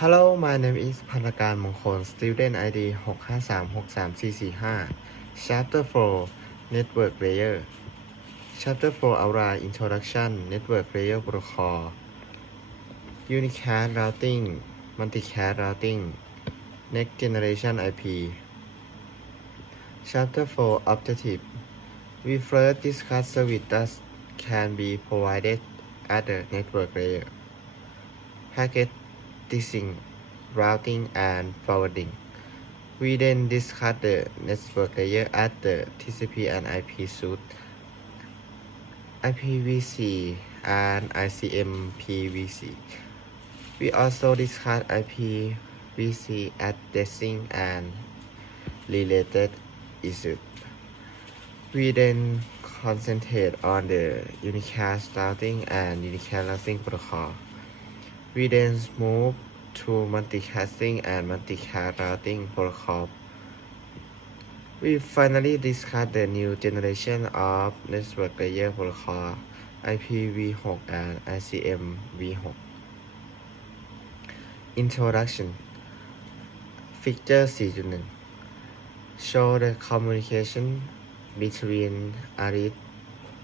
Hello, my name is พันธการมงคล Student ID 6536344 Chapter 4 Network Layer Chapter 4 Outline Introduction Network Layer Protocol Unicast Routing Multicast Routing Next Generation IP Chapter 4 Objective We first discuss services that can be provided at the network layer. Packet Design, routing and forwarding. We then discuss the network layer at the TCP and IP suite, IPv4 and ICMPv4. We also discuss IPv4 addressing and related issues. We then concentrate on the unicast routing and unicast routing protocol. We then move to multicasting and multicast routing protocol. We finally discuss the new generation of network layer protocol IPv4 and ICMv4. Introduction Figure 4.1 Show the communication between Aris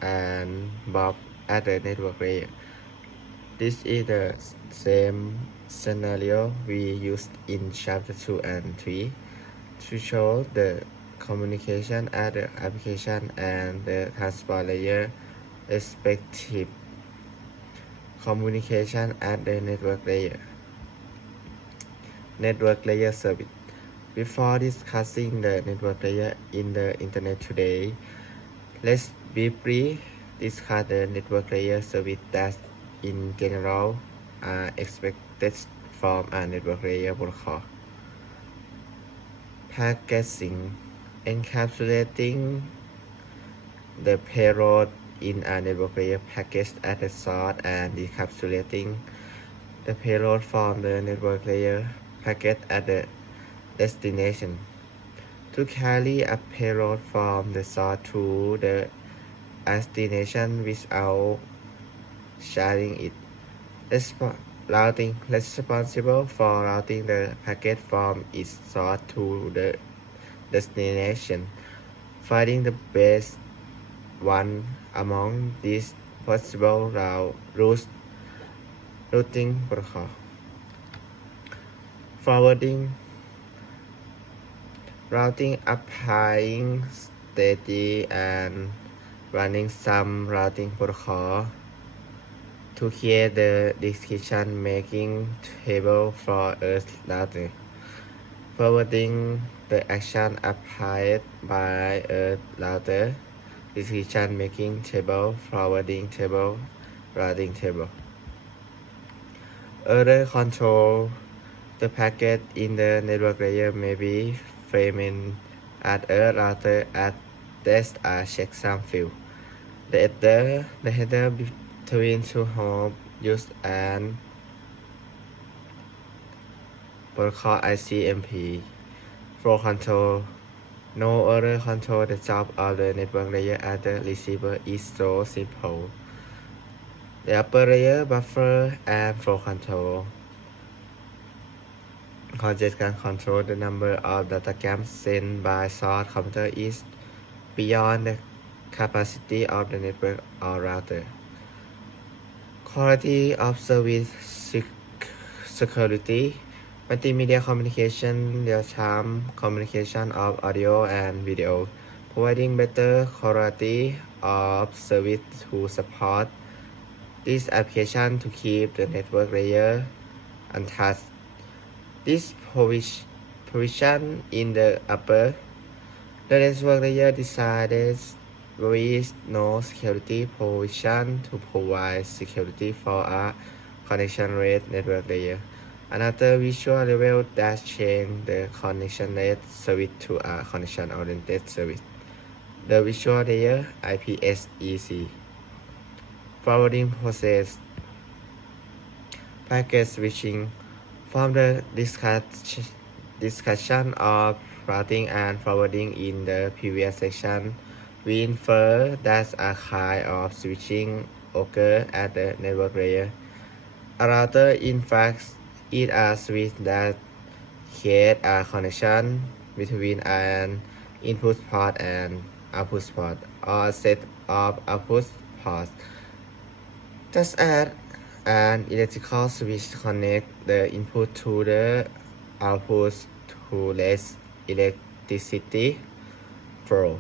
and Bob at the network layer. This is the same scenario we used in chapter 2 and 3 to show the communication at the application and the transport layer respective communication at the network layer. Network layer service. Before discussing the network layer in the internet today, let's briefly discuss the network layer service that in general are expected from a network layer protocol. Packaging, encapsulating the payload in a network layer package at the source and decapsulating the payload from the network layer packet at the destination. To carry a payload from the source to the destination without sharing it. Routing responsible for routing the packet from its source to the destination, finding the best one among these possible routes. Routing protocol. Forwarding. Routing applying steady and running some routing protocol to create the decision-making table for a router. Forwarding the action applied by a router, decision-making table, forwarding table, routing table. Error control. The packet in the network layer may be framed at a router address or checksum field. The header between two hosts used an protocol ICMP. Flow control. No other control the job of the network layer at the receiver is so simple. The upper layer buffer and flow control. Congestion control. The number of datagrams sent by source computer is beyond the capacity of the network or router. Quality of service security. Multimedia communication, real-time communication of audio and video, providing better quality of service to support this application to keep the network layer untouched. This provision in the upper, the network layer decided with no security provision to provide security for a connection-rate network layer. Another visual level that changes the connection-rate service to a connection-oriented service. The visual layer IPsEC. Forwarding process. Packet switching. From the discussion of routing and forwarding in the previous section, we infer that a kind of switching occurs at the network layer. A router, in fact, is a switch that creates a connection between an input port and output port or set of output ports. Just as an electrical switch connects the input to the output to let electricity flow.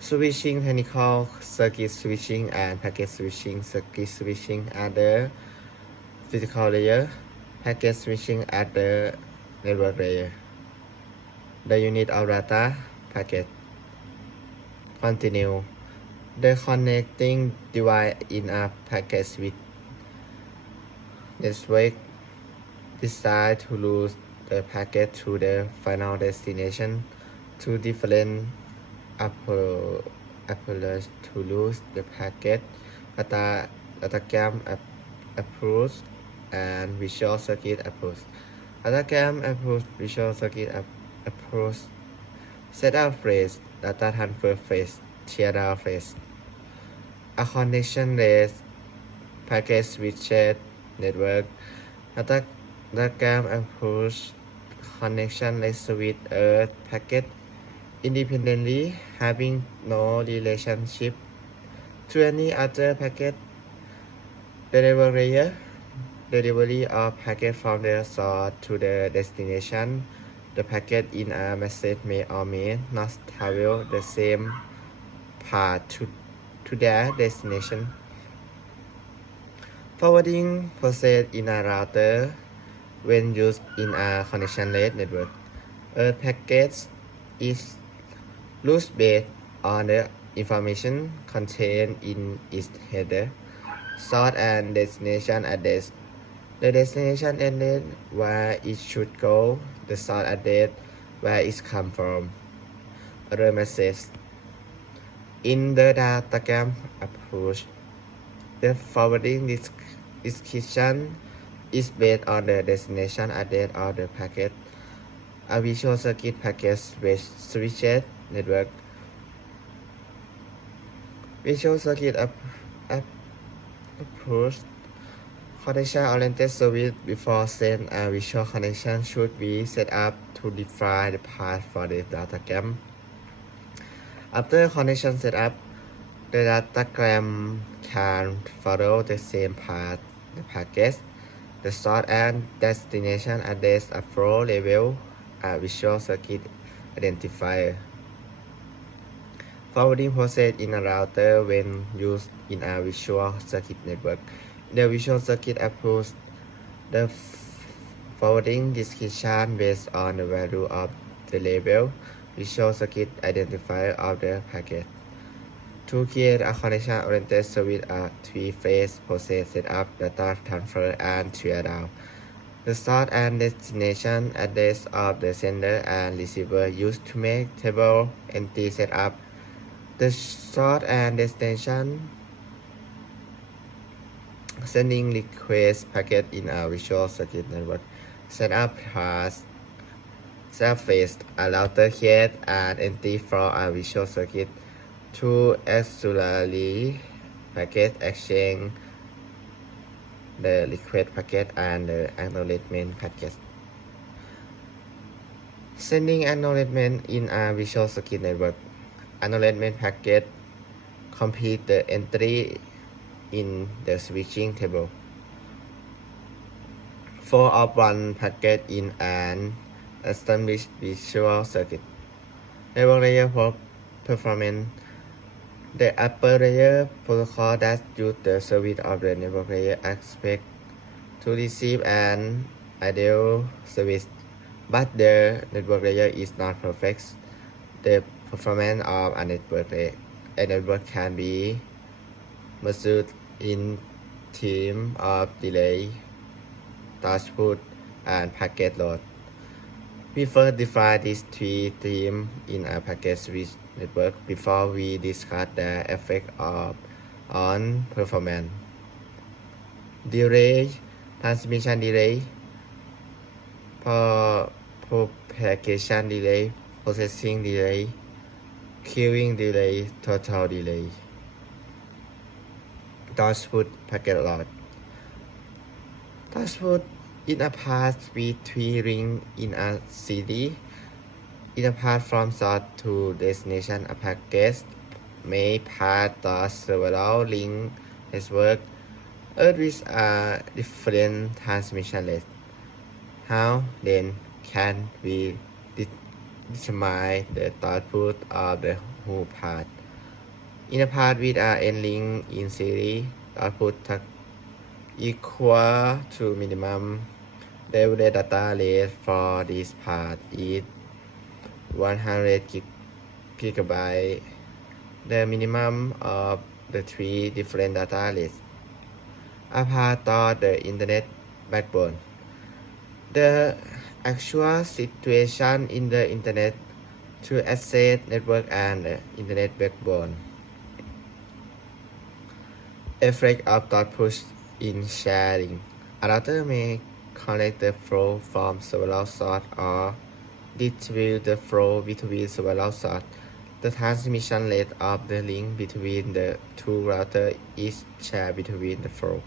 Switching technical circuit switching and packet switching. Circuit switching at the physical layer, packet switching at the network layer. The unit of data packet. Continue. The connecting device in a packet switch network designed to route the packet to the final destination. Two different approaches to route the packet: datagram approach and visual circuit approach. Datagram approach, visual circuit approach. Setup phase, data transfer phase, teardown phase. A connection-less packet switched network. Datagram approach connection-less switch a packet independently, having no relationship to any other packet. The network layer, delivery of packet from the source to the destination. The packet in a message may or may not travel the same path to their destination. Forwarding process in a router when used in a connection-less network. A packet is routed based on the information contained in its header, source and destination address. The destination address where it should go, the source address where it comes from. Other message. In the datagram approach, the forwarding description is based on the destination address of the packet. A visual circuit packet switched network. Visual circuit approach. Connection-oriented service. Before send a visual connection should be set up to define the path for the datagram. After connection setup, the datagram can follow the same path. The packet, the source and destination address a flow level, a visual circuit identifier. Forwarding process in a router when used in a visual circuit network. In the visual circuit approach, the forwarding description based on the value of the label visual circuit identifier of the packet. To create a connection-oriented service, a three-phase process setup, data transfer, and teardown. The source and destination address of the sender and receiver used to make table entry setup. The source and destination sending request packet in a visual circuit network. Setup has phase. A router create an entry from a visual circuit to auxiliary packet exchange the request packet and the acknowledgement packet. Sending acknowledgement in a visual circuit network. Acknowledgement packet complete the entry in the switching table. 4 of 1 packet in an established visual circuit. Network layer performance. The upper layer protocol that use the service of the network layer expect to receive an ideal service, but the network layer is not perfect. The performance of a network can be measured in terms of delay, throughput, and packet load. We first define these three themes in a packet switch network before we discuss their effect on performance. Delay, transmission delay, propagation delay, processing delay, queuing delay, total delay. Throughput, packet load. Touchput in a path between ring in a CD. In a path from source to destination, a packet may pass the several link network with a different transmission rate. How then can we determine the output of the whole path? In a path with a n-link in series, output equal to minimum level data rate for this path is 100 gigabyte. The minimum of the three different data rates are part of the internet backbone. The actual situation in the internet to access network and the internet backbone. Effect of dot push in sharing. A router may connect the flow from several sources or distribute the flow between several sources. The transmission rate of the link between the two routers is shared between the flow.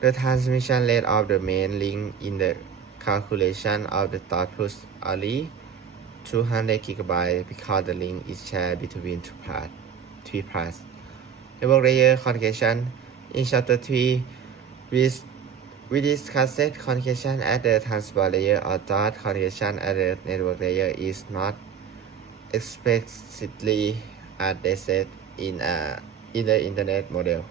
The transmission rate of the main link in the calculation of the dot push only 200 gigabytes because the link is shared between three parts. Network layer communication. In chapter 3, we discussed communication at the transport layer or dot communication at the network layer is not explicitly addressed in the Internet model.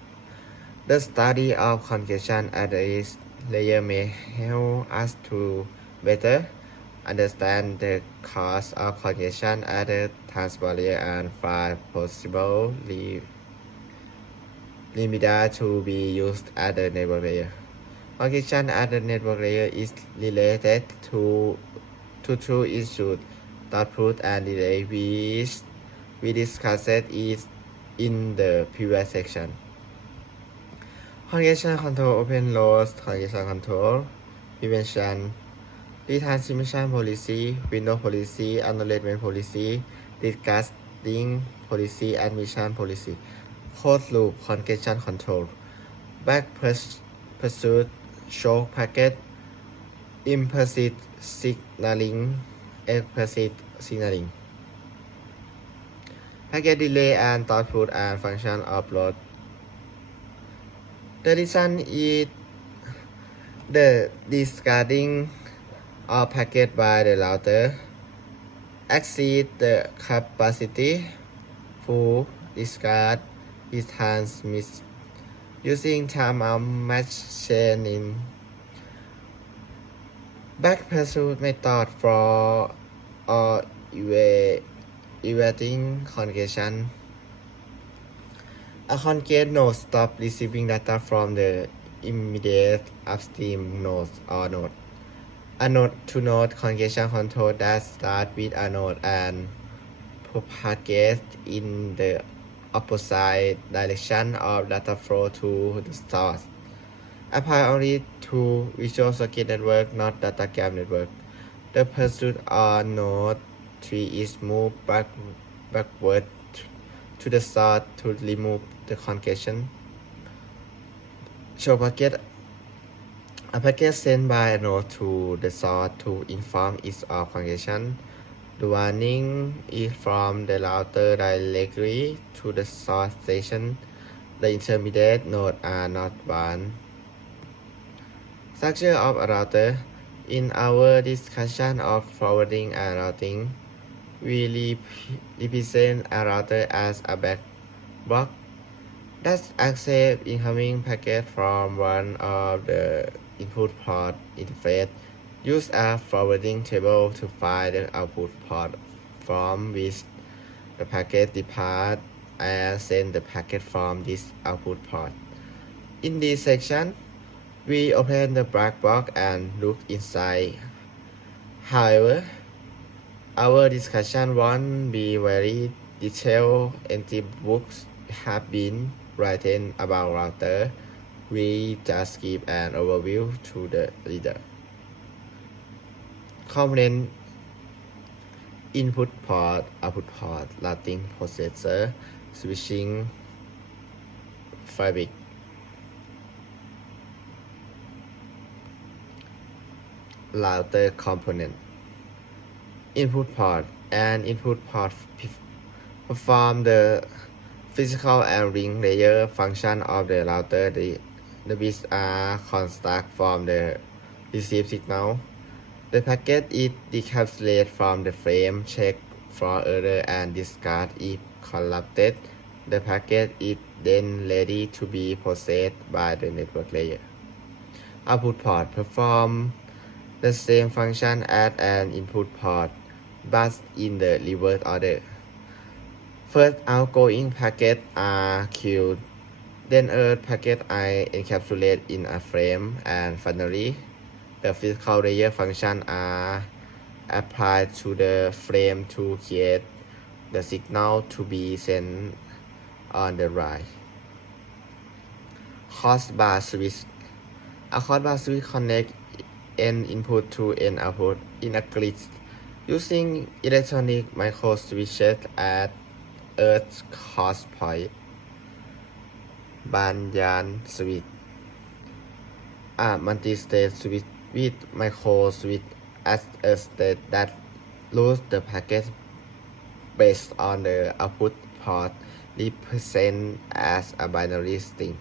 The study of communication at this layer may help us to better understand the cost of communication at the transport layer and find possible limits to be used at the network layer. Communication at the network layer is related to two issues, output and delay, which we discussed it in the previous section. Congestion control, open load congestion control, prevention, retransmission policy, window policy, acknowledgement policy, disgusting policy, admission policy, closed loop congestion control, back pursuit, choke packet, implicit signaling, explicit signaling, packet delay and output and function of load. The reason is the discarding of packet by the router exceed the capacity. Full discard is transmitted using time of machining. Back pursuit method for evaluating congestion. A congest node stops receiving data from the immediate upstream node or node. A node-to-node congestion control that starts with a node and propagates in the opposite direction of data flow to the source. Apply only to Visual Circuit Network, not datagram network. The pursuit on node 3 is moved backward to the source to remove the congestion. Show packet. A packet sent by a node to the source to inform it of congestion. The warning is from the router directly to the source station. The intermediate nodes are not warned. Structure of a router. In our discussion of forwarding and routing, we represent a router as a back block that accepts incoming packets from one of the input port interface. Use a forwarding table to find the output port from which the packet departs and send the packet from this output port. In this section, we open the black box and look inside. However, our discussion won't be very detailed. Empty books have been written about router. We just give an overview to the reader. Component: input port, output port, routing processor, switching fabric. router component. Input port and input port perform the physical and ring layer function of the router. The bits are constructed from the received signal. The packet is decapsulated from the frame, checked for error, and discarded if corrupted. The packet is then ready to be processed by the network layer. Output port perform the same function as an input port, but in the reverse order. First outgoing packets are queued, then earth packets are encapsulated in a frame, and finally, the physical layer functions are applied to the frame to create the signal to be sent on the right. Crossbar switch. A crossbar switch connects N input to N output in a grid using electronic micro switches at earth cross point. Banyan switch. A multi-state switch with micro switch as a state that routes the packet based on the output port represented as a binary string.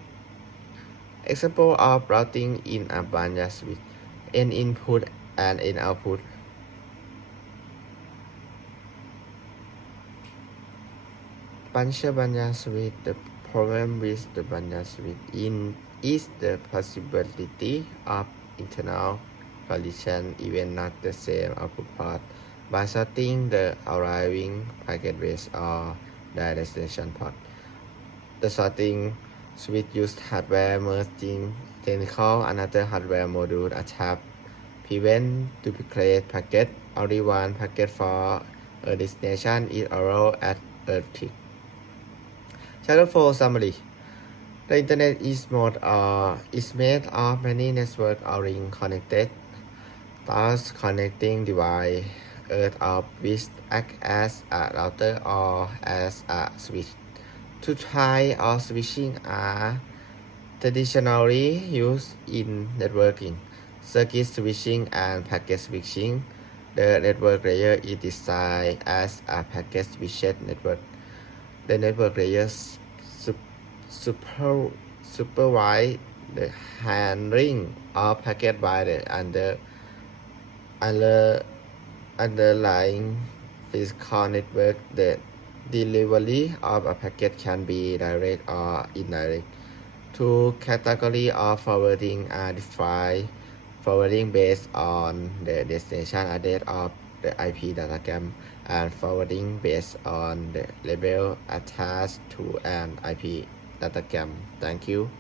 Example of routing in a banyan switch: N input and N output. Puncture banyan switch. The problem with the banyan switch is the possibility of internal collision even not the same output port by sorting the arriving packet based on the destination port. The sorting switch used hardware merging technical another hardware module attached prevent duplicate packet. Only one packet for a destination is allowed at a click. Ch04 summary. The Internet is made of many network or ring connected, thus connecting devices, each of which act as a router or as a switch. Two types of switching are traditionally used in networking: circuit switching and packet switching. The network layer is designed as a packet switched network. The network layer supervise the handling of packet by the underlying physical network. The delivery of a packet can be direct or indirect. Two categories of forwarding are defined: forwarding based on the destination address of the IP datagram, and forwarding based on the label attached to an IP datagram. Thank you.